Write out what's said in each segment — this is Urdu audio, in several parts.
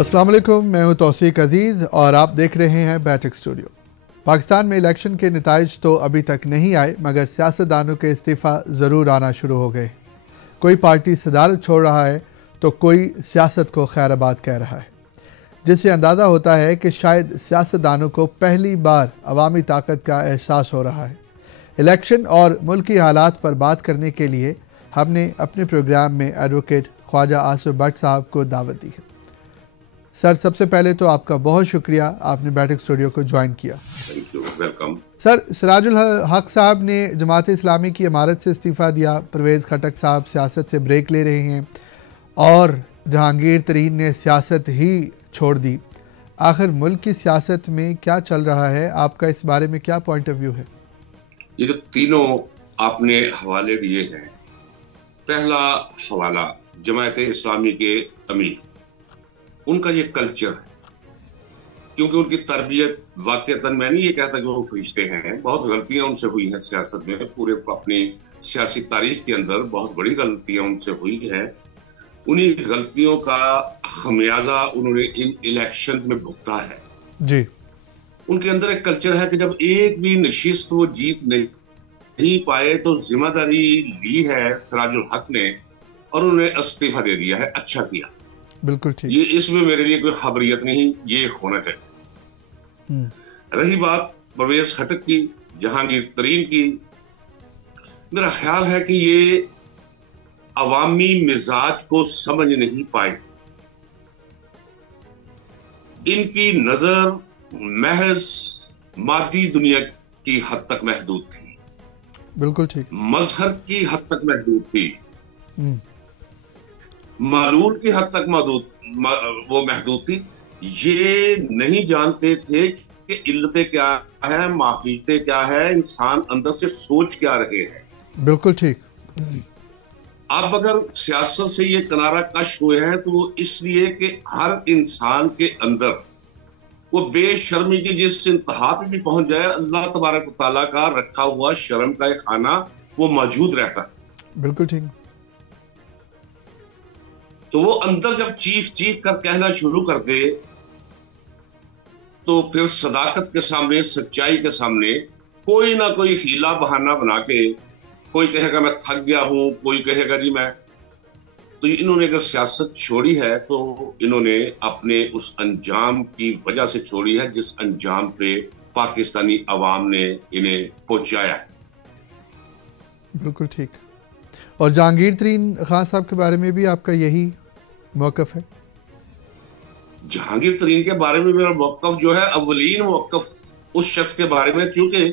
السلام علیکم، میں ہوں توصیق عزیز اور آپ دیکھ رہے ہیں بیٹک اسٹوڈیو۔ پاکستان میں الیکشن کے نتائج تو ابھی تک نہیں آئے، مگر سیاستدانوں کے استعفیٰ ضرور آنا شروع ہو گئے۔ کوئی پارٹی صدارت چھوڑ رہا ہے تو کوئی سیاست کو خیر آباد کہہ رہا ہے، جس سے اندازہ ہوتا ہے کہ شاید سیاستدانوں کو پہلی بار عوامی طاقت کا احساس ہو رہا ہے۔ الیکشن اور ملکی حالات پر بات کرنے کے لیے ہم نے اپنے پروگرام میں ایڈوکیٹ خواجہ آصف بٹ صاحب کو دعوت دی ہے۔ سر، سب سے پہلے تو آپ کا بہت شکریہ، آپ نے بیٹک اسٹوڈیو کو جوائن کیا۔ ویلکم۔ سر، سراج الحق صاحب نے جماعت اسلامی کی امارت سے استعفیٰ دیا، پرویز خٹک صاحب سیاست سے بریک لے رہے ہیں اور جہانگیر ترین نے سیاست ہی چھوڑ دی۔ آخر ملک کی سیاست میں کیا چل رہا ہے؟ آپ کا اس بارے میں کیا پوائنٹ آف ویو ہے؟ یہ جو تینوں آپ نے حوالے دیے ہیں، پہلا حوالہ جماعت اسلامی کے امیر، ان کا یہ کلچر ہے، کیونکہ ان کی تربیت واقعتاً میں نہیں یہ کہتا کہ وہ فرشتے ہیں، بہت غلطیاں ان سے ہوئی ہیں سیاست میں، پورے اپنی سیاسی تاریخ کے اندر بہت بڑی غلطیاں ان سے ہوئی ہیں۔ انہی غلطیوں کا خمیازہ انہوں نے ان الیکشنز میں بھگتا ہے۔ جی، ان کے اندر ایک کلچر ہے کہ جب ایک بھی نشست وہ جیت نہیں پائے تو ذمہ داری لی ہے سراج الحق نے اور انہوں نے استعفیٰ دے دیا ہے۔ اچھا کیا، بالکل ٹھیک۔ یہ اس میں میرے لیے کوئی خبریت نہیں، یہ ہونا چاہیے۔ رہی بات پرویز خٹک کی، جہانگیر ترین کی، میرا خیال ہے کہ یہ عوامی مزاج کو سمجھ نہیں پائے تھے۔ ان کی نظر محض مادی دنیا کی حد تک محدود تھی، بالکل ٹھیک، مظہر کی حد تک محدود تھی، معلول کی حد تک وہ محدود تھی۔ یہ نہیں جانتے تھے کہ علتیں کیا ہے، ماہیتیں کیا ہے، انسان اندر سے سوچ کیا رہے ہیں۔ بالکل ٹھیک۔ اب اگر سیاست سے یہ کنارہ کش ہوئے ہیں تو وہ اس لیے کہ ہر انسان کے اندر وہ بے شرمی کی جس انتہا پہ بھی پہنچ جائے، اللہ تبارک و تعالیٰ کا رکھا ہوا شرم کا ایک خانہ وہ موجود رہتا ہے۔ بالکل ٹھیک۔ تو وہ اندر جب چیخ کر کہنا شروع کر دے تو پھر صداقت کے سامنے، سچائی کے سامنے کوئی نہ کوئی ہیلا بہانہ بنا کے کوئی کہے گا میں تھک گیا ہوں، کوئی کہے گا جی میں، تو انہوں نے اگر سیاست چھوڑی ہے تو انہوں نے اپنے اس انجام کی وجہ سے چھوڑی ہے جس انجام پہ پاکستانی عوام نے انہیں پہنچایا ہے۔ بالکل ٹھیک۔ اور جہانگیر ترین خان صاحب کے بارے میں بھی آپ کا یہی موقف ہے؟ جہانگیر ترین کے بارے میں میرا موقف جو ہے، اولین موقف اس شخص کے بارے میں، چونکہ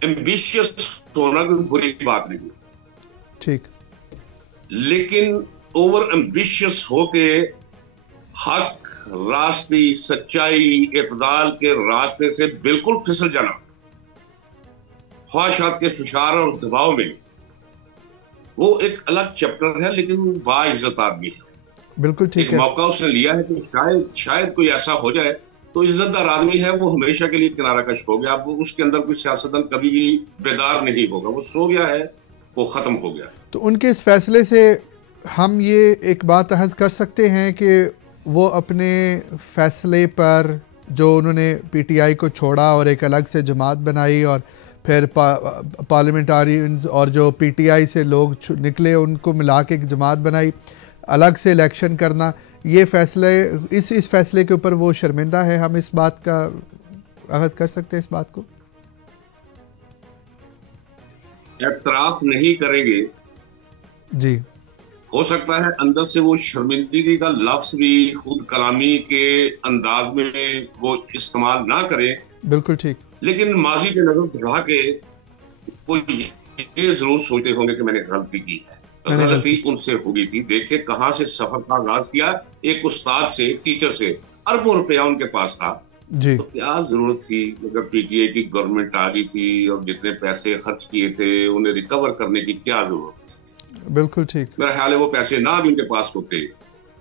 ایمبیشیس ہونا کوئی بری بات نہیں، ٹھیک، لیکن اوور ایمبیشیس ہو کے حق، راستی، سچائی، اعتدال کے راستے سے بالکل پھسل جانا، خواہشات کے فشار اور دباؤ میں، وہ ایک الگ چیپٹر ہے، لیکن باعزت آدمی ہے۔ بالکل ٹھیک ایک ہے۔ موقع اس نے لیا ہے کہ شاید کوئی ایسا ہو جائے تو عزت دار آدمی ہے، وہ ہمیشہ کے لیے کنارہ کش ہو گیا۔ اب اس کے اندر کوئی سیاستدان کبھی بھی بیدار نہیں ہوگا، وہ سو گیا ہے، وہ ختم ہو گیا۔ تو ان کے اس فیصلے سے ہم یہ ایک بات اخذ کر سکتے ہیں کہ وہ اپنے فیصلے پر جو انہوں نے پی ٹی آئی کو چھوڑا اور ایک الگ سے جماعت بنائی اور پھر پارلیمنٹارینز اور جو پی ٹی آئی سے لوگ نکلے ان کو ملا کے ایک جماعت بنائی، الگ سے الیکشن کرنا، یہ فیصلے اس فیصلے کے اوپر وہ شرمندہ ہے، ہم اس بات کا اخذ کر سکتے ہیں؟ اس بات کو اعتراف نہیں کریں گے، جی، ہو سکتا ہے اندر سے وہ شرمندگی کا لفظ بھی خود کلامی کے انداز میں وہ استعمال نہ کریں، بالکل ٹھیک، لیکن ماضی پہ نظر دہرا کے وہ یہ ضرور سوچتے ہوں گے کہ میں نے غلطی کی ہے۔ غلطی ان سے ہوئی تھی، دیکھیں کہاں سے سفر کا آغاز کیا، ایک استاد سے، ایک ٹیچر سے، اربوں روپیہ ان کے پاس تھا، جی، تو کیا ضرورت تھی اگر پی ٹی آئی کی گورنمنٹ آ گئی تھی اور جتنے پیسے خرچ کیے تھے انہیں ریکور کرنے کی کیا ضرورت تھی؟ بالکل ٹھیک۔ میرا خیال ہے وہ پیسے نہ بھی ان کے پاس ہوتے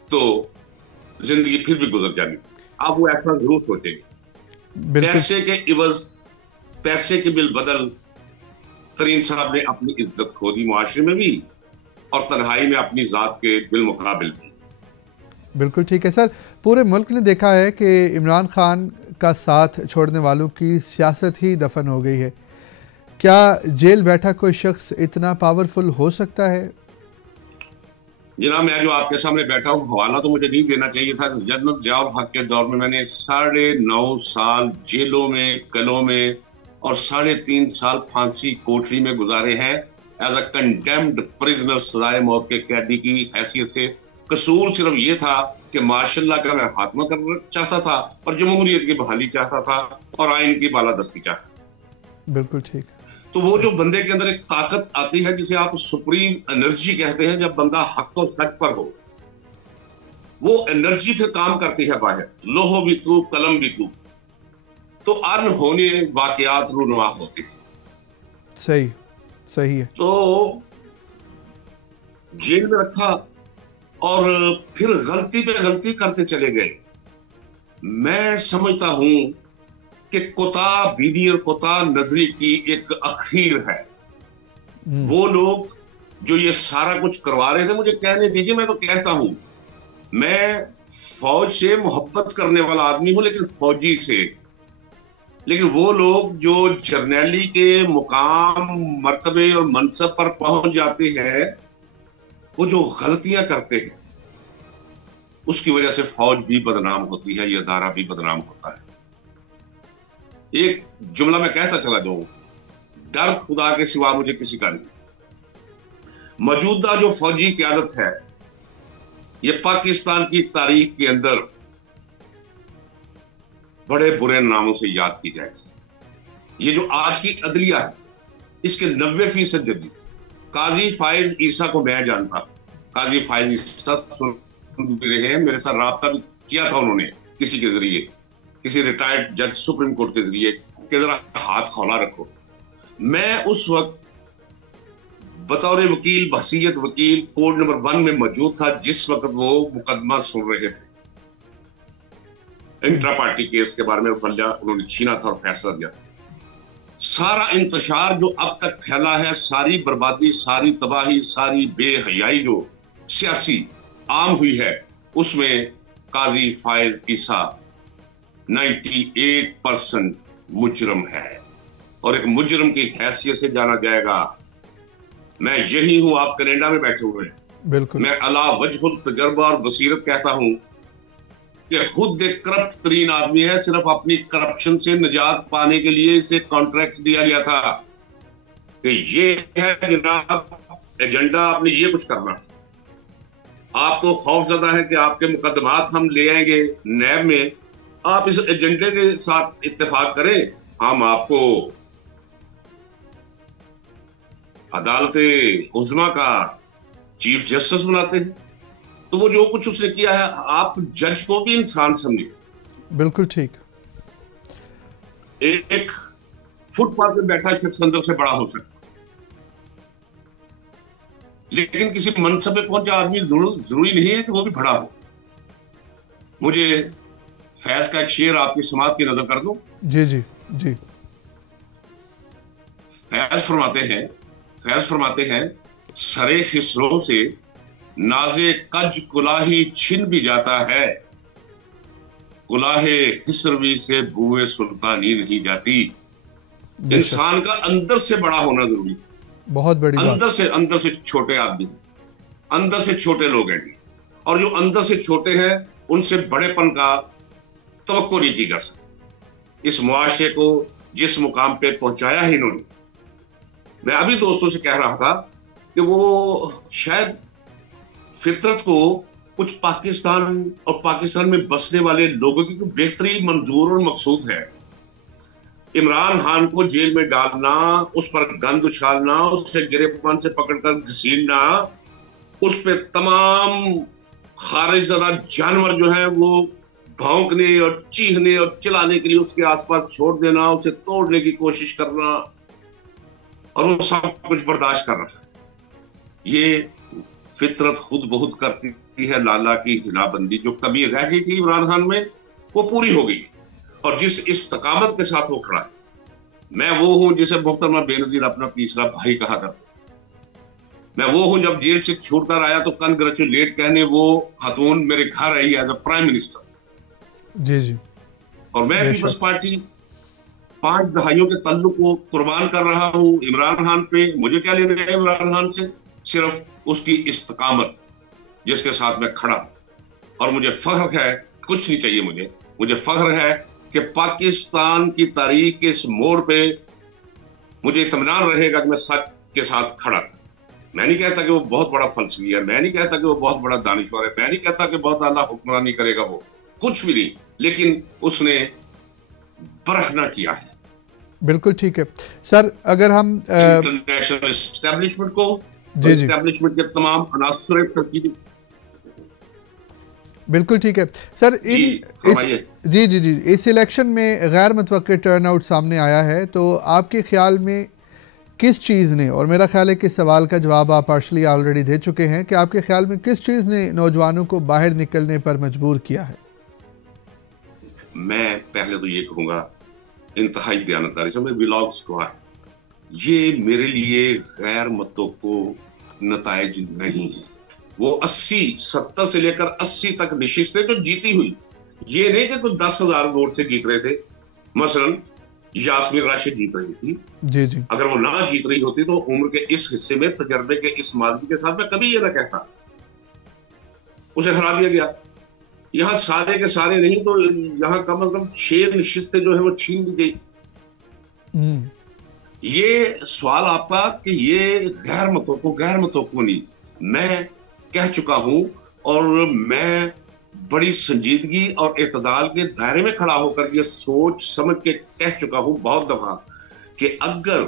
تو زندگی پھر بھی گزر جانی تھی۔ اب وہ ایسا ضرور سوچیں گے۔ پیسے کے عوض، پیسے کے بالبدل ترین صاحب نے اپنی عزت کھو دی، معاشرے میں بھی اور تنہائی میں اپنی ذات کے بالمقابل بھی۔ بالکل ٹھیک ہے سر. پورے ملک نے دیکھا ہے کہ عمران خان کا ساتھ چھوڑنے والوں کی سیاست ہی دفن ہو گئی ہے. کیا جیل بیٹھا کوئی شخص اتنا پاورفل ہو سکتا ہے؟ جناب میں جو آپ کے سامنے بیٹھا ہوں حوالہ تو مجھے نہیں دینا چاہیے تھا. جنرل ضیاء الحق کے دور میں میں نے 9.5 سال جیلوں میں قلعوں میں اور 3.5 سال پھانسی کوٹری میں گزارے ہیں ایز اے کنڈیمڈ پرزنر، سزائے موت کے قیدی کی حیثیت سے. قصور صرف یہ تھا کہ ماشاء اللہ کا میں خاتمہ کرنا چاہتا تھا اور جمہوریت کی بحالی چاہتا تھا اور آئین کی بالادستی چاہتا تھا. بالکل ٹھیک. تو وہ جو بندے کے اندر ایک طاقت آتی ہے جسے آپ سپریم انرجی کہتے ہیں، جب بندہ حق و سچ پر ہو وہ انرجی پھر کام کرتی ہے باہر. لوہو بھی تو قلم بھی تو ان ہونے واقعات رونما ہوتے ہیں. صحیح ہے. تو جیل میں رکھا اور پھر غلطی پہ غلطی کرتے چلے گئے. میں سمجھتا ہوں کہ کوتا بینی اور کوتا نظری کی ایک اخیر ہے. وہ لوگ جو یہ سارا کچھ کروا رہے تھے، مجھے کہنے دیجیے، میں تو کہتا ہوں میں فوج سے محبت کرنے والا آدمی ہوں، لیکن فوجی سے. لیکن وہ لوگ جو جرنیلی کے مقام، مرتبے اور منصب پر پہنچ جاتے ہیں، وہ جو غلطیاں کرتے ہیں اس کی وجہ سے فوج بھی بدنام ہوتی ہے، یہ ادارہ بھی بدنام ہوتا ہے. ایک جملہ میں کہتا چلا جاؤں، ڈر خدا کے سوا مجھے کسی کا نہیں. موجودہ جو فوجی قیادت ہے یہ پاکستان کی تاریخ کے اندر بڑے برے ناموں سے یاد کی جائے گی. یہ جو آج کی عدلیہ ہے اس کے 90% جدید. قاضی فائز عیسیٰ کو میں جانتا ہوں. قاضی فائز عیسیٰ سن رہے ہیں، میرے ساتھ رابطہ بھی کیا تھا انہوں نے کسی کے ذریعے، کسی ریٹائرڈ جج سپریم کورٹ کے ذریعے کہ ذرا ہاتھ کھولا رکھو. میں اس وقت بطور وکیل، بحثیت وکیل، کوڈ نمبر 1 میں موجود تھا جس وقت وہ مقدمہ سن رہے تھے. انٹرا پارٹی کیس کے بارے میں بلّہ انہوں نے چھینا تھا اور فیصلہ دیا تھا. سارا انتشار جو اب تک پھیلا ہے، ساری بربادی، ساری تباہی، ساری بے حیائی جو سیاسی عام ہوئی ہے، اس میں قاضی فائز عیسیٰ 98% مجرم ہے اور ایک مجرم کی حیثیت سے جانا جائے گا. میں یہی ہوں، آپ کینیڈا میں بیٹھے ہوئے ہیں. بالکل. میں علا وجہ التجربہ اور بصیرت کہتا ہوں کہ خود ایک کرپٹ ترین آدمی ہے، صرف اپنی کرپشن سے نجات پانے کے لیے اسے کانٹریکٹ دیا گیا تھا کہ یہ ہے جناب ایجنڈا، آپ نے یہ کچھ کرنا. آپ تو خوف زدہ ہے کہ آپ کے مقدمات ہم لے آئیں گے نیب میں، آپ اس ایجنڈے کے ساتھ اتفاق کریں، ہم آپ کو عدالت عظمیٰ کا چیف جسٹس بناتے ہیں. تو وہ جو کچھ اس نے کیا ہے، آپ جج کو بھی انسان سمجھے. بالکل ٹھیک. ایک فٹ پاتھ پہ بیٹھا شخص اندر سے بڑا ہو سکتا، لیکن کسی منصب پہ پہنچا آدمی ضروری نہیں ہے کہ وہ بھی بڑا ہو. مجھے فیض کا ایک شعر آپ کی سماعت کی نظر کر دوں. جی. فیض فرماتے ہیں سرے خسرو سے نازے کج کلاہی چھن بھی جاتا ہے، کلاہ خسروی سے بوئے سلطانی نہیں جاتی. انسان کا اندر سے بڑا ہونا ضروری ہے. بہت بڑی بات. اندر سے چھوٹے آدمی، اندر سے چھوٹے لوگ ہیں، اور جو اندر سے چھوٹے ہیں ان سے بڑے پن کا توقع نہیں کی جا سکتی. اس معاشرے کو جس مقام پہ پہنچایا ہے انہوں نے، میں ابھی دوستوں سے کہہ رہا تھا کہ وہ شاید فطرت کو کچھ پاکستان اور پاکستان میں بسنے والے لوگوں کی کوئی بہتری منظور اور مقصود ہے. عمران خان کو جیل میں ڈالنا، اس پر گند اچھالنا، اس سے گریبان سے پکڑ کر گھسیٹنا، اس پہ تمام خارج زدہ جانور جو ہیں وہ بھونکنے اور چیخنے اور چلانے کے لیے اس کے آس پاس چھوڑ دینا، اسے توڑنے کی کوشش کرنا، اور وہ سب کچھ برداشت کر رہا ہے. یہ فطرت خود بہت کرتی ہے. لالا کی ہلا بندی جو کمی رہ گئی تھی عمران خان میں وہ پوری ہو گئی، اور جس استقامت کے ساتھ وہ کھڑا ہے، میں وہ ہوں جسے محترمہ بے نظیر اپنا تیسرا بھائی کہا کرتا. میں وہ ہوں جب جیل سے چھوٹ کر آیا تو کنگریچولیٹ کہنے وہ خاتون میرے گھر آئی ایز اے پرائم منسٹر. جی جی. اور میں پیپلز پارٹی 5 دہائیوں کے تعلق کو قربان کر رہا ہوں عمران خان پہ. مجھے کیا لینا ہے عمران خان سے؟ صرف اس کی استقامت جس کے ساتھ میں کھڑا ہوں. اور مجھے فخر ہے, کچھ نہیں چاہیے مجھے فخر ہے کہ پاکستان کی تاریخ کے اس موڑ پہ مجھے اطمینان رہے گا کہ میں سچ کے ساتھ کھڑا تھا. میں نہیں کہتا کہ وہ بہت بڑا فلسفی ہے, میں نہیں کہتا کہ وہ بہت بڑا دانشور ہے, میں نہیں کہتا کہ بہت اعلیٰ حکمرانی کرے گا, وہ کچھ بھی نہیں, لیکن اس نے برہنہ کیا ہے. بالکل ٹھیک ہے سر. اگر ہم انٹرنیشنل اسٹیبلشمنٹ کو, اسٹیبلشمنٹ کے تمام عناصر ترکیبی. بالکل ٹھیک ہے سر. جی جی جی. اس الیکشن میں غیر متوقع ٹرن آؤٹ سامنے آیا ہے, تو آپ کے خیال میں کس چیز نے, اور میرا خیال ہے کہ سوال کا جواب آپ پارشلی آلریڈی دے چکے ہیں, کہ آپ کے خیال میں کس چیز نے نوجوانوں کو باہر نکلنے پر مجبور کیا ہے؟ میں پہلے تو یہ کہوں گا انتہائی دیانتداری سے, میں ولاگز کو یہ میرے لیے غیر متوقع نتائج نہیں ہیں. وہ 70 سے لے کر 80 تک نشستیں جو جیتی ہوئی, یہ نہیں کہ کوئی 10,000 ووٹ سے جیت رہے تھے. مثلا یاسمین راشد جیت رہی تھی, جی جی. اگر وہ نہ جیت رہی ہوتی تو عمر کے اس حصے میں, تجربے کے اس ماضی کے ساتھ میں کبھی یہ نہ کہتا. اسے ہرا دیا گیا. یہاں سارے کے سارے نہیں تو یہاں کم از کم 6 نشستیں جو ہے وہ چھین دی گئی. یہ سوال آپ کا کہ یہ غیر متوقع نہیں, میں کہہ چکا ہوں, اور میں بڑی سنجیدگی اور اعتدال کے دائرے میں کھڑا ہو کر یہ سوچ سمجھ کے کہہ چکا ہوں بہت دفعہ کہ اگر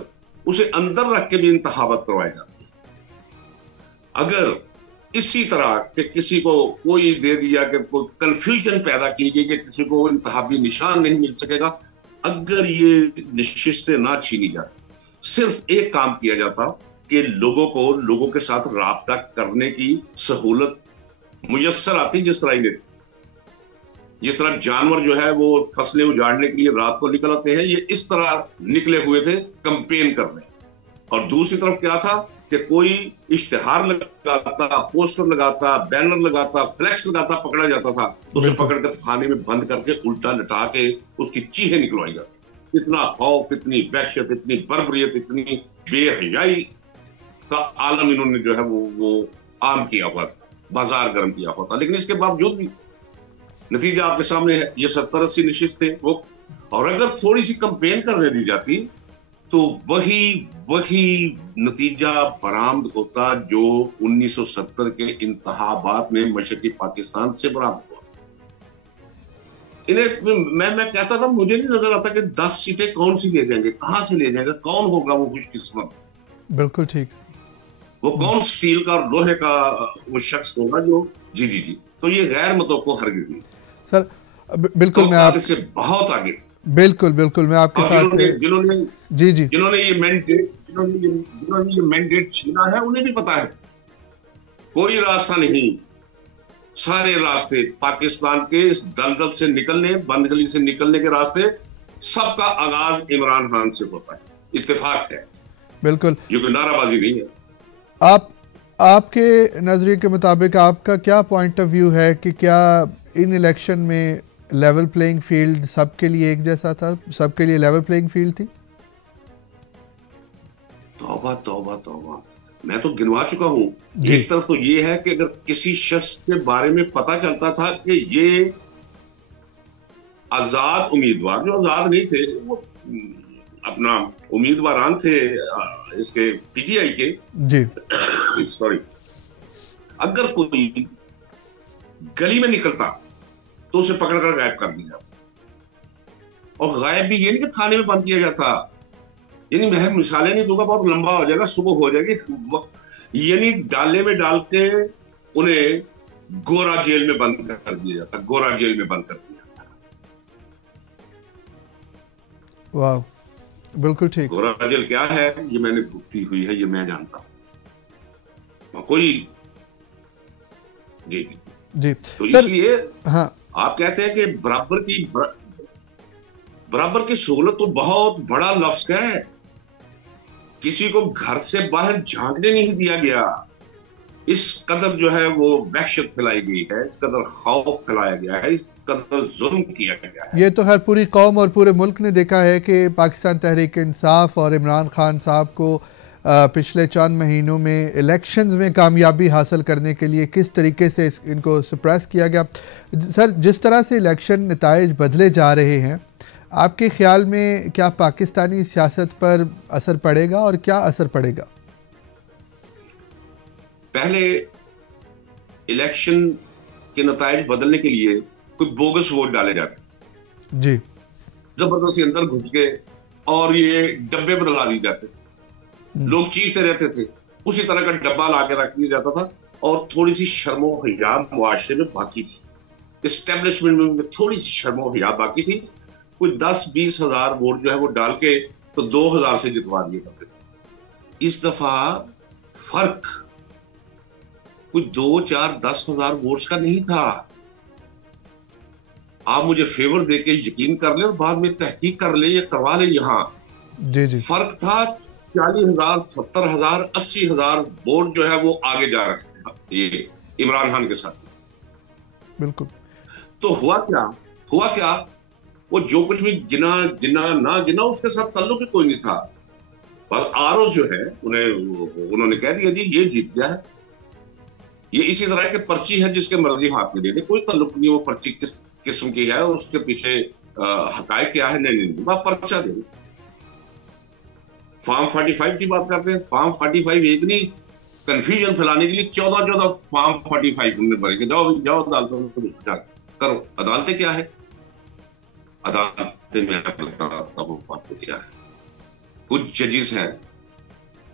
اسے اندر رکھ کے بھی انتخابات کروائے جاتے, اگر اسی طرح کہ کسی کو کوئی دے دیا کہ کوئی کنفیوژن پیدا کی گئی کہ کسی کو انتخابی نشان نہیں مل سکے گا, اگر یہ نشستیں نہ چھینی جائے, صرف ایک کام کیا جاتا کہ لوگوں کے ساتھ رابطہ کرنے کی سہولت میسر آتی, جس طرح جانور جو ہے وہ فصلیں اجاڑنے کے لیے رات کو نکل آتے ہیں, یہ اس طرح نکلے ہوئے تھے کمپین کرنے. اور دوسری طرف کیا تھا کہ کوئی اشتہار لگاتا, پوسٹر لگاتا, بینر لگاتا, فلیکس لگاتا, پکڑا جاتا تھا تو اسے پکڑ کر تھانے میں بند کر کے الٹا لٹا کے اس کی چیخیں نکلوائی جاتی. اتنا خوف, اتنی وحشت, اتنی بربریت, اتنی بے حیائی کا عالم انہوں نے جو ہے وہ عام کیا ہوا تھا, بازار گرم کیا ہوا تھا. لیکن اس کے باوجود بھی نتیجہ آپ کے سامنے ہے, یہ 70-80 نشستیں وہ, اور اگر تھوڑی سی کمپین کرنے دی جاتی تو وہی نتیجہ برآمد ہوتا جو 1970 کے انتخابات میں مشرقی پاکستان سے برآمد ہوا تھا. میں کہتا تھا, مجھے نہیں نظر آتا کہ 10 سیٹیں کون سی لے جائیں گے, کہاں سے لے جائیں گے, کون ہوگا وہ خوش قسمت. بالکل ٹھیک. وہ کون سٹیل کا اور لوہے کا وہ شخص ہوگا جو جی. تو یہ غیر متوقع ہرگز نہیں سر. بالکل میں آپ سے بہت آگے. بالکل میں آپ کے ساتھ, جنہوں نے یہ مینڈیٹ چھینا ہے انہیں بھی پتا ہے کوئی راستہ نہیں, سارے راستے پاکستان کے اس دلدل سے نکلنے, بند گلی سے نکلنے کے راستے, سب کا آغاز عمران خان سے ہوتا ہے. اتفاق ہے. بالکل, یہ کوئی نعرہ بازی نہیں ہے. آپ کے نظریے کے مطابق آپ کا کیا پوائنٹ آف ویو ہے کہ کیا ان الیکشن میں لیول پلینگ فیلڈ سب کے لیے ایک جیسا تھا, سب کے لیے لیول پلینگ فیلڈ تھی؟ توبہ, میں تو گنوا چکا ہوں. ایک طرف تو یہ ہے کہ اگر کسی شخص کے بارے میں پتا چلتا تھا کہ یہ آزاد امیدوار, جو آزاد نہیں تھے, وہ اپنا امیدواران تھے اس کے پی ٹی آئی کے, جی سوری, اگر کوئی گلی میں نکلتا تو اسے پکڑ کر غائب کر دیا, اور غائب بھی یہ نہیں کہ تھانے میں بند کیا جاتا, یعنی میں مثالیں نہیں دوں گا, بہت لمبا ہو جائے گا, صبح ہو جائے گی, یعنی ڈالے میں ڈال کے انہیں گورا جیل میں بند کر دیا جاتا, گورا جیل میں بند کر دیا جاتا. واہ, بالکل ٹھیک. گورا جیل کیا ہے یہ میں نے بھگتی ہوئی ہے, یہ میں جانتا ہوں. کوئی جی تو اس لیے آپ کہتے ہیں کہ برابر کی سہولت تو بہت بڑا لفظ ہے. کسی کو گھر سے باہر جھانکنے نہیں دیا گیا. اس قدر جو ہے وہ وحشت پھیلائی گئی ہے, اس قدر خوف پھیلایا گیا ہے, اس قدر ظلم کیا گیا ہے. یہ تو ہر پوری قوم اور پورے ملک نے دیکھا ہے کہ پاکستان تحریک انصاف اور عمران خان صاحب کو پچھلے چند مہینوں میں الیکشنز میں کامیابی حاصل کرنے کے لیے کس طریقے سے ان کو سپریس کیا گیا. سر, جس طرح سے الیکشن نتائج بدلے جا رہے ہیں, آپ کے خیال میں کیا پاکستانی سیاست پر اثر پڑے گا اور کیا اثر پڑے گا؟ پہلے الیکشن کے نتائج بدلنے کے لیے کوئی بوگس ووٹ ڈالے جاتے جی, زبردستی اندر گھس کے اور یہ ڈبے بدلا دی جاتے تھے. لوگ چیختے رہتے تھے, اسی طرح کا ڈبہ لا کے رکھ دیا جاتا تھا, اور تھوڑی سی شرم و حیا معاشرے میں باقی تھی, اسٹیبلشمنٹ میں تھوڑی سی شرم و حیا باقی تھی. کوئی 10-20 ہزار ووٹ جو ہے وہ ڈال کے تو 2000 سے جتوا دیے کرتے تھے. اس دفعہ فرق کوئی 2-4-10 ہزار ووٹس کا نہیں تھا. آپ مجھے فیور دے کے یقین کر لیں اور بعد میں تحقیق کر لیں یا کروا لیں. یہاں جی جی, فرق تھا 40,000 70,000 80,000 ووٹ جو ہے وہ آگے جا رہے تھے یہ عمران خان کے ساتھ. بالکل. تو ہوا کیا وہ جو کچھ بھی گنا نہ گنا اس کے ساتھ تعلق ہی کوئی نہیں تھا. بس آروز جو ہے انہوں نے کہہ دیا جی یہ جیت گیا ہے. یہ اسی طرح کے پرچی ہے جس کے مرضی ہاتھ میں دے دے, کوئی تعلق نہیں وہ پرچی کس قسم کی ہے, اس کے پیچھے حقائق کیا ہے. نہیں آپ پرچہ دے دیں. فارم 45 کی بات کرتے ہیں. فارم 45 ایک نہیں, کنفیوژن پھیلانے کے لیے 14 فارم 45 ہم نے بھرے کے جاؤ عدالتوں میں کرو. عدالتیں کیا ہے؟ عدالتیں میں آپ کو کیا ہے, کچھ ججز ہیں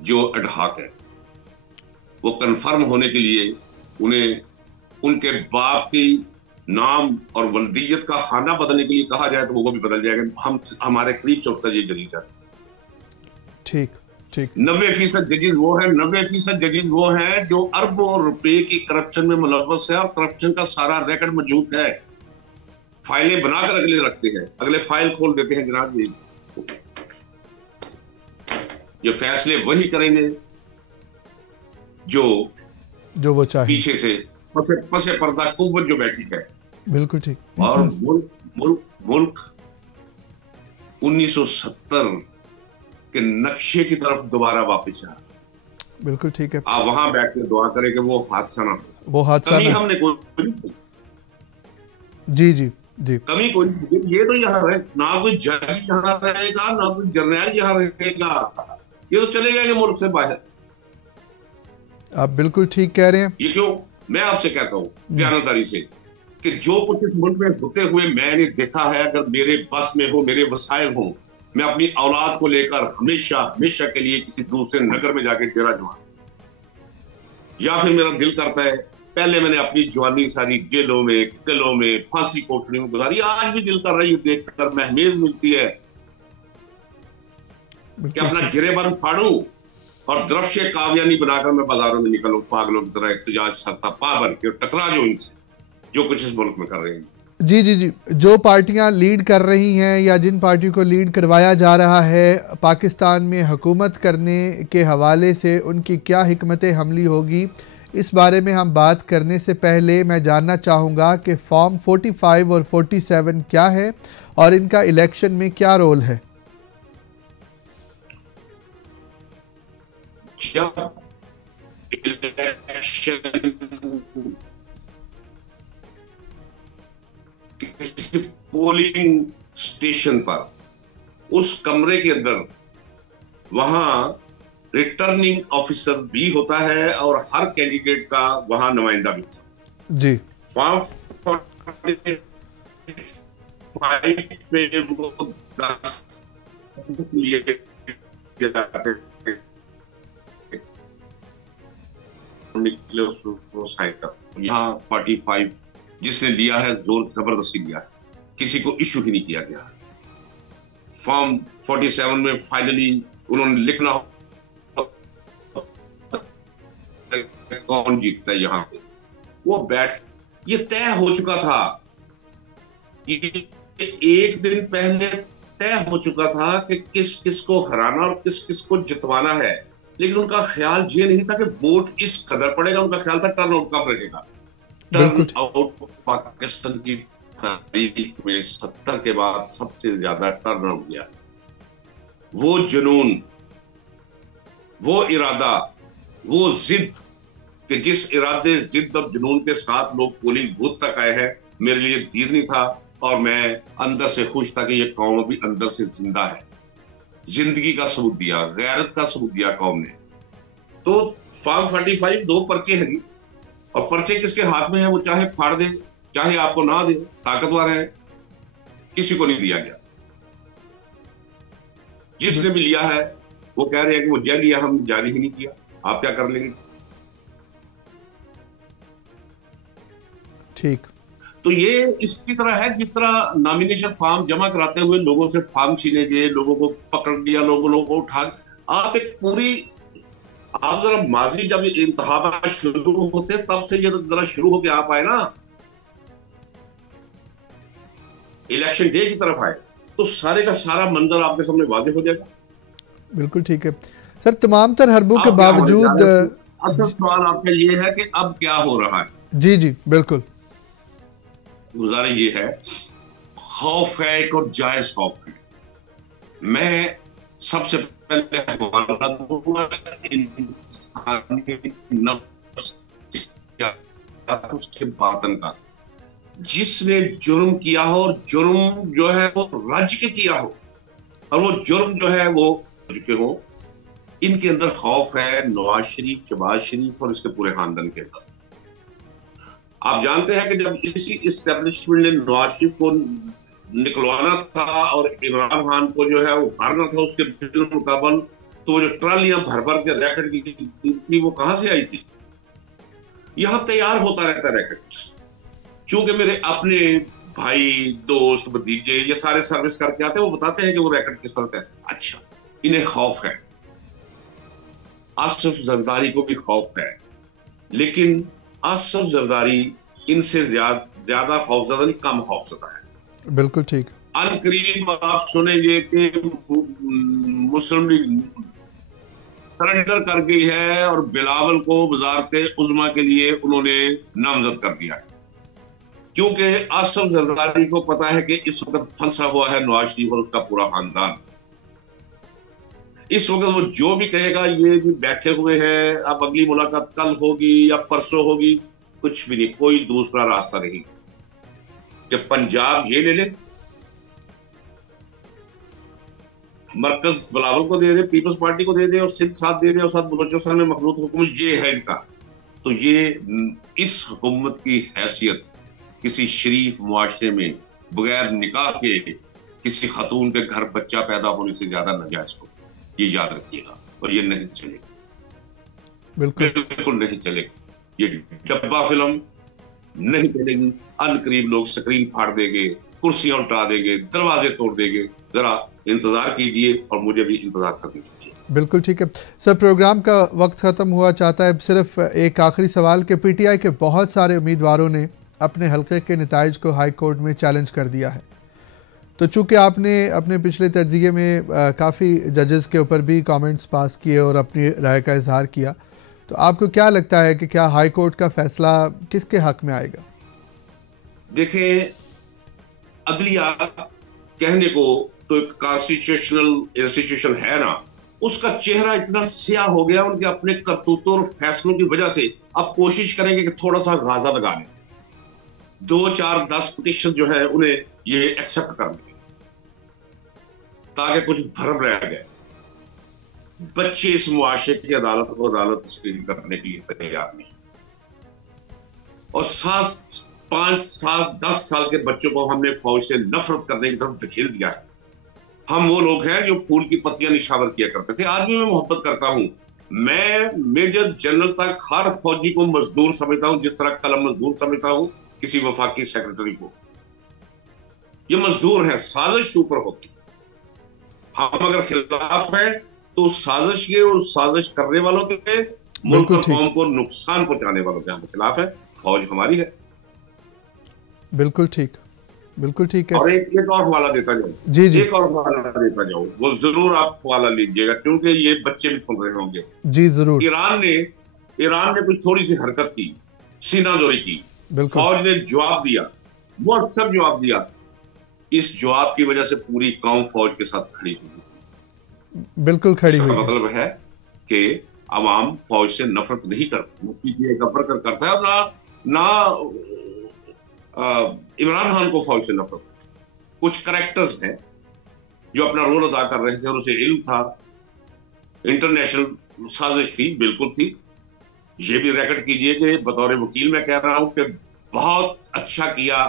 جو اڈہاک ہے, وہ کنفرم ہونے کے لیے انہیں ان کے باپ کی نام اور ولدیت کا خانہ بدلنے کے لیے کہا جائے تو وہ بھی بدل جائے گا. ہمارے قریب چوکتا یہ ججز ہے. ٹھیک 90% ججز وہ ہیں 90% ججز وہ ہیں جو اربوں روپے کی کرپشن میں ملوث ہے, اور کرپشن کا سارا ریکارڈ موجود ہے. فائلیں بنا کر اگلے رکھتے ہیں, اگلے فائل کھول دیتے ہیں. جناب یہ فیصلے وہی کریں گے جو وہ چاہے, پیچھے سے پس پردہ قوت جو بیٹھی ہے. بالکل ٹھیک. اور ملک 1970 کے نقشے کی طرف دوبارہ واپس آ. بالکل ٹھیک ہے. آپ وہاں بیٹھ کے دعا کریں کہ وہ حادثہ نہ ہو. وہ حادثہ کمی ہم نے کوئی جی کمی کوئی. یہ تو یہاں رہے, نہ کوئی جج یہاں رہے گا, نہ کوئی جرنیل یہاں رہے گا. یہ تو چلے جائیں گے ملک سے باہر. آپ بالکل ٹھیک کہہ رہے ہیں. یہ کیوں؟ میں آپ سے کہتا ہوں دیانتداری سے کہ جو کچھ اس ملک میں ہوتے ہوئے میں نے دیکھا ہے, اگر میرے بس میں ہو, میرے وسائل ہوں, میں اپنی اولاد کو لے کر ہمیشہ کے لیے کسی دوسرے نگر میں جا کے ڈیرا جماؤں. یا پھر میرا دل کرتا ہے, پہلے میں نے اپنی جوانی ساری جیلوں میں, قلعوں میں, پھانسی کوٹڑی میں گزاری. آج بھی دل کر رہی ہے, دیکھ کر مہمیز ملتی ہے کہ اپنا گرے بند پھاڑوں اور درفش قاویانی بنا کر میں بازاروں میں نکلوں, پاگلوں کی طرح احتجاج سرتا پا بن کے ٹکرا جو ان سے جو کچھ اس ملک میں کر رہے ہیں. جی جو پارٹیاں لیڈ کر رہی ہیں یا جن پارٹیوں کو لیڈ کروایا جا رہا ہے پاکستان میں حکومت کرنے کے حوالے سے, ان کی کیا حکمت عملی ہوگی, اس بارے میں ہم بات کرنے سے پہلے میں جاننا چاہوں گا کہ فارم 45 اور 47 کیا ہے اور ان کا الیکشن میں کیا رول ہے. جب الیکشن کسی پولنگ اسٹیشن پر اس کمرے کے اندر وہاں ریٹرننگ آفیسر بھی ہوتا ہے اور ہر کینڈیڈیٹ کا وہاں نمائندہ بھی ہوتا ہے. جی فارم 45 پہ وہ 10 یہاں 45 جس نے لیا ہے زور زبردستی لیا ہے, کسی کو ایشو ہی نہیں کیا گیا. فارم 47 میں فائنلی انہوں نے لکھنا کون جیتتا ہے یہاں سے, وہ بیٹھ یہ طے ہو چکا تھا. ایک دن پہلے طے ہو چکا تھا کہ کس کس کو ہرانا اور کس کس کو جتوانا ہے، لیکن ان کا خیال یہ نہیں تھا کہ ووٹ اس قدر پڑے گا، ان کا خیال تھا ٹرن آؤٹ کم رہے گا. ٹرن آؤٹ پاکستان کی تاریخ میں 70 کے بعد سب سے زیادہ ٹرن آؤٹ گیا. وہ جنون، وہ ارادہ، وہ ضد کہ جس ارادے، ضد اور جنون کے ساتھ لوگ پولنگ بوتھ تک آئے ہیں، میرے لیے دیر نہیں تھا اور میں اندر سے خوش تھا کہ یہ قوم ابھی اندر سے زندہ ہے. زندگی کا ثبوت دیا، غیرت کا ثبوت دیا قوم نے. تو فارم 45 2 پرچے ہیں جی، اور پرچے کس کے ہاتھ میں ہیں، وہ چاہے پھاڑ دے چاہے آپ کو نہ دے، طاقتور ہیں، کسی کو نہیں دیا گیا. جس نے بھی لیا ہے وہ کہہ رہے ہیں کہ وہ جیل لیا، ہم جاری ہی نہیں کیا، آپ کیا کر لیں گے. ٹھیک. تو یہ اس کی طرح ہے جس طرح نامینیشن فارم جمع کراتے ہوئے لوگوں سے فارم چھینے گئے، لوگوں کو پکڑ لیا، لوگوں کو اٹھا. آپ ایک پوری، آپ ذرا ماضی جب انتخابات شروع ہوتے تب سے یہ ذرا شروع ہو کے آپ آئے نا، الیکشن ڈے کی طرف آئے تو سارے کا سارا منظر آپ کے سامنے واضح ہو جائے گا. بالکل ٹھیک ہے سر. تمام تر حربوں کے باوجود اصل سوال آپ کا یہ ہے کہ اب کیا ہو رہا ہے. جی جی بالکل. گزارش یہ ہے، خوف ہے ایک اور جائز خوف ہے. میں سب سے پہلے حوالہ دوں گا انسانی نفس کے باطن کا. جس نے جرم کیا ہو اور جرم جو ہے وہ رج کے کیا ہو اور وہ جرم جو ہے وہ چکے ہو، ان کے اندر خوف ہے نواز شریف، شہباز شریف اور اس کے پورے خاندان کے اندر. آپ جانتے ہیں کہ جب اسی اسٹیبلشمنٹ نے نواز شریف کو نکلوانا تھا اور عمران خان کو جو ہے ابھارنا تھا اس کے بالمقابل، تو وہ جو ٹرالیاں بھر بھر کے ریکٹ کی تھی وہ کہاں سے آئی تھی؟ یہاں تیار ہوتا رہتا ریکٹ. چونکہ میرے اپنے بھائی، دوست، بھتیجے یہ سارے سروس کر کے آتے ہیں، وہ بتاتے ہیں کہ وہ ریکٹ کس طرح ہے. اچھا، انہیں خوف ہے. آصف زرداری کو بھی خوف ہے، لیکن آصف زرداری ان سے زیادہ خوفزدہ نہیں، کم خوفزدہ ہے. بالکل ٹھیک. ان قریب آپ سنیں گے کہ مسلم لیگ سرنڈر کر گئی ہے اور بلاول کو وزارت عظمیٰ کے لیے انہوں نے نامزد کر دیا ہے، کیونکہ آصف زرداری کو پتا ہے کہ اس وقت پھنسا ہوا ہے نواز شریف اور اس کا پورا خاندان. اس وقت وہ جو بھی کہے گا، یہ بھی بیٹھے ہوئے ہیں، اب اگلی ملاقات کل ہوگی یا پرسوں ہوگی، کچھ بھی نہیں، کوئی دوسرا راستہ نہیں کہ پنجاب یہ لے لے، مرکز بلاول کو دے دے، پیپلز پارٹی کو دے دے اور سندھ ساتھ دے دے اور ساتھ بلوچستان میں مخلوط حکومت. یہ ہے ان کا. تو یہ اس حکومت کی حیثیت کسی شریف معاشرے میں بغیر نکاح کے کسی خاتون کے گھر بچہ پیدا ہونے سے زیادہ ناجائز ہو. یہ یاد رکھیے گا، اور یہ نہیں چلے گا، بالکل نہیں چلے گا. یہ ڈبہ فلم نہیں چلے گی. ان قریب لوگ سکرین پھاڑ دیں گے، کرسیاں اٹھا دیں گے، دروازے توڑ دیں گے. ذرا انتظار کیجئے اور مجھے بھی انتظار کرنے دیجیے. بالکل ٹھیک ہے سر. پروگرام کا وقت ختم ہوا چاہتا ہے. صرف ایک آخری سوال کہ پی ٹی آئی کے بہت سارے امیدواروں نے اپنے حلقے کے نتائج کو ہائی کورٹ میں چیلنج کر دیا ہے، تو چونکہ آپ نے اپنے پچھلے تجزیے میں کافی ججز کے اوپر بھی کامنٹس پاس کیے اور اپنی رائے کا اظہار کیا، تو آپ کو کیا لگتا ہے کہ کیا ہائی کورٹ کا فیصلہ کس کے حق میں آئے گا؟ دیکھیں، عدلیہ کہنے کو تو ایک کانسٹیٹیوشنل انسٹیٹیوشن ہے نا، اس کا چہرہ اتنا سیاہ ہو گیا ان کے اپنے کرتوتوں اور فیصلوں کی وجہ سے. اب کوشش کریں گے کہ تھوڑا سا غازہ لگا لیں، 2 4 10 پٹیشن جو ہے انہیں یہ ایکسپٹ کر لیں تاکہ کچھ بھرم رہ گئے. بچے اس معاشرے کی عدالت کو عدالت تسلیم کرنے کے لیے تیار نہیں، اور 5 7 10 سال کے بچوں کو ہم نے فوج سے نفرت کرنے کی طرف دھکیل دیا ہے. ہم وہ لوگ ہیں جو پھول کی پتیاں نشاور کیا کرتے تھے. آج بھی میں محبت کرتا ہوں، میں میجر جنرل تک ہر فوجی کو مزدور سمجھتا ہوں، جس طرح قلم مزدور سمجھتا ہوں کسی وفاقی سیکرٹری کو. یہ مزدور ہیں، سازش اوپر ہوتی. ہم اگر خلاف ہیں تو سازش کے اور سازش کرنے والوں کے، ملک اور قوم کو نقصان پہنچانے والوں کے ہم خلاف ہیں. فوج ہماری ہے. بالکل ٹھیک. بالکل ٹھیک ہے. اور ایک اور حوالہ دیتا جاؤں. جی جی ایک اور حوالہ دیتا جاؤں, وہ ضرور آپ حوالہ لیجیے گا کیونکہ یہ بچے بھی سن رہے ہوں گے. جی ضرور. ایران نے کچھ تھوڑی سی حرکت کی, سینہ زوری کی, فوج نے جواب دیا, مؤثر جواب دیا. اس جواب کی وجہ سے پوری قوم فوج کے ساتھ کھڑی ہوئی. بالکل کھڑی ہوئی. مطلب ہے کہ عوام فوج سے نفرت نہیں کرتا, کرتا ہے, اور نہ عمران خان کو فوج سے نفرت. کچھ کریکٹرز ہیں جو اپنا رول ادا کر رہے تھے اور اسے علم تھا, انٹرنیشنل سازش تھی, بالکل تھی. یہ بھی ریکارڈ کیجئے کہ بطور وکیل میں کہہ رہا ہوں کہ بہت اچھا کیا,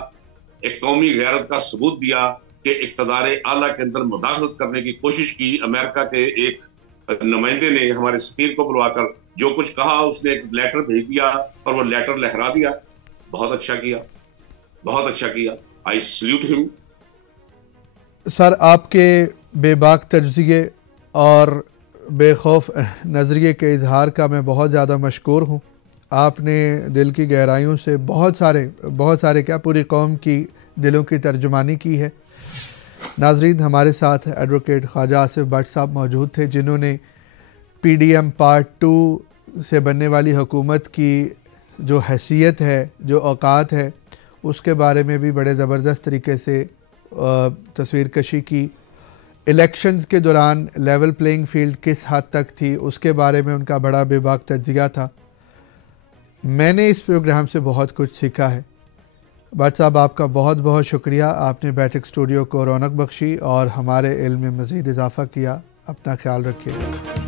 ایک قومی غیرت کا ثبوت دیا کہ اقتدار اعلیٰ کے اندر مداخلت کرنے کی کوشش کی. امریکہ کے ایک نمائندے نے ہمارے سفیر کو بلوا کر جو کچھ کہا, اس نے ایک لیٹر بھیج دیا اور وہ لیٹر لہرا دیا. بہت اچھا کیا, بہت اچھا کیا. آئی سلیوٹ ہم. سر, آپ کے بے باک تجزیے اور بے خوف نظریے کے اظہار کا میں بہت زیادہ مشکور ہوں. آپ نے دل کی گہرائیوں سے بہت سارے کیا پوری قوم کی دلوں کی ترجمانی کی ہے. ناظرین, ہمارے ساتھ ایڈوکیٹ خواجہ آصف بٹ صاحب موجود تھے جنہوں نے پی ڈی ایم پارٹ 2 سے بننے والی حکومت کی جو حیثیت ہے, جو اوقات ہے, اس کے بارے میں بھی بڑے زبردست طریقے سے تصویر کشی کی. الیکشنز کے دوران لیول پلینگ فیلڈ کس حد تک تھی, اس کے بارے میں ان کا بڑا بے باک تجزیہ تھا. میں نے اس پروگرام سے بہت کچھ سیکھا ہے. بٹ صاحب, آپ کا بہت بہت شکریہ. آپ نے بیٹھک اسٹوڈیو کو رونق بخشی اور ہمارے علم میں مزید اضافہ کیا. اپنا خیال رکھیے.